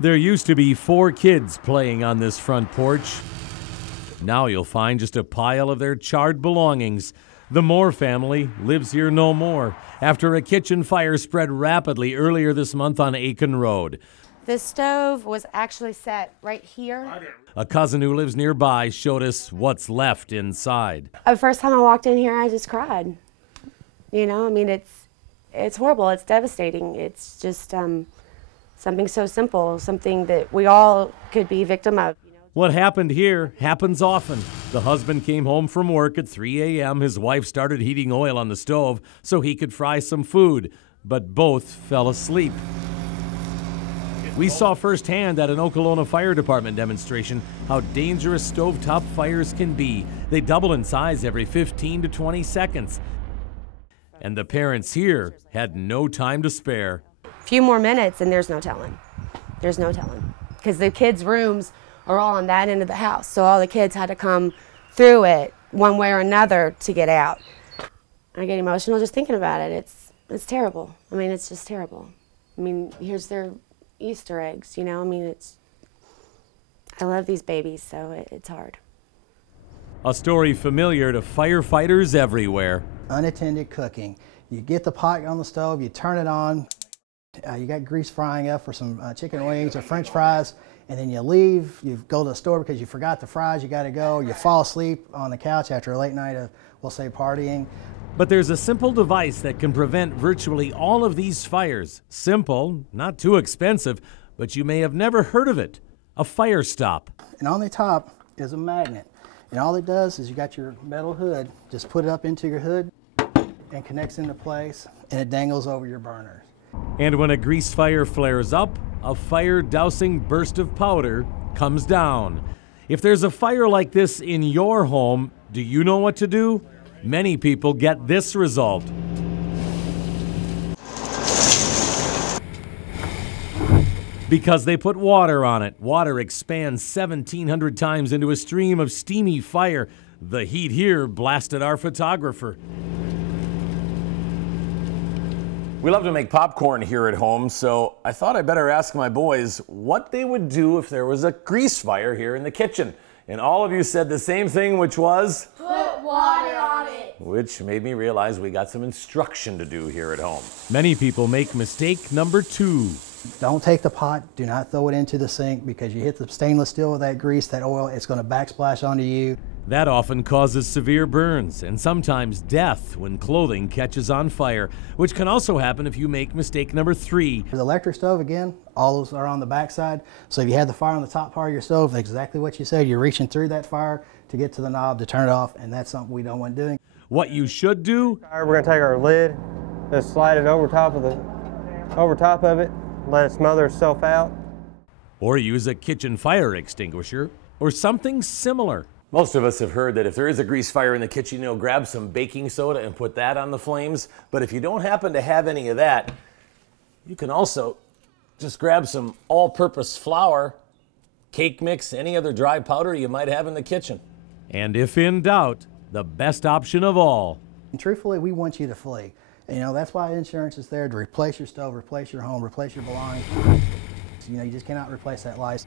There used to be 4 kids playing on this front porch. Now you'll find just a pile of their charred belongings. The Moore family lives here no more after a kitchen fire spread rapidly earlier this month on Aiken Road. The stove was actually set right here. A cousin who lives nearby showed us what's left inside. The first time I walked in here, I just cried. You know, I mean, it's horrible. It's devastating. It's just something so simple, something that we all could be victim of. What happened here happens often. The husband came home from work at 3 a.m. His wife started heating oil on the stove so he could fry some food, but both fell asleep. We saw firsthand at an Okolona Fire Department demonstration how dangerous stovetop fires can be. They double in size every 15 to 20 seconds. And the parents here had no time to spare. A few more minutes and there's no telling. There's no telling. Because the kids' rooms are all on that end of the house, so all the kids had to come through it one way or another to get out. I get emotional just thinking about it. It's terrible. I mean, it's just terrible. I mean, here's their Easter eggs, you know? I mean, I love these babies, so it's hard. A story familiar to firefighters everywhere. Unattended cooking. You get the pot on the stove, you turn it on, you got grease frying up for some chicken wings or French fries, and then you leave, you go to the store because you forgot the fries, you gotta go, you fall asleep on the couch after a late night of, we'll say, partying. But there's a simple device that can prevent virtually all of these fires. Simple, not too expensive, but you may have never heard of it. A fire stop. And on the top is a magnet. And all it does is you got your metal hood, just put it up into your hood and connects into place, and it dangles over your burners. And when a grease fire flares up, a fire-dousing burst of powder comes down. If there's a fire like this in your home, do you know what to do? Many people get this result. Because they put water on it. Water expands 1,700 times into a stream of steamy fire. The heat here blasted our photographer. We love to make popcorn here at home, so I thought I'd better ask my boys what they would do if there was a grease fire here in the kitchen. And all of you said the same thing, which was? Put water on it. Which made me realize we got some instruction to do here at home. Many people make mistake number 2. Don't take the pot, do not throw it into the sink, because you hit the stainless steel with that grease, that oil, it's going to backsplash onto you. That often causes severe burns and sometimes death when clothing catches on fire, which can also happen if you make mistake number 3. For the electric stove, again, all those are on the back side. So if you had the fire on the top part of your stove, exactly what you said, you're reaching through that fire to get to the knob to turn it off, and that's something we don't want doing. What you should do? We're going to take our lid, just slide it over top of it, let it smother itself out. Or use a kitchen fire extinguisher or something similar. Most of us have heard that if there is a grease fire in the kitchen, you'll grab some baking soda and put that on the flames. But if you don't happen to have any of that, you can also just grab some all-purpose flour, cake mix, any other dry powder you might have in the kitchen. And if in doubt, the best option of all. And truthfully, we want you to flee. You know, that's why insurance is there, to replace your stove, replace your home, replace your belongings. You know, you just cannot replace that life.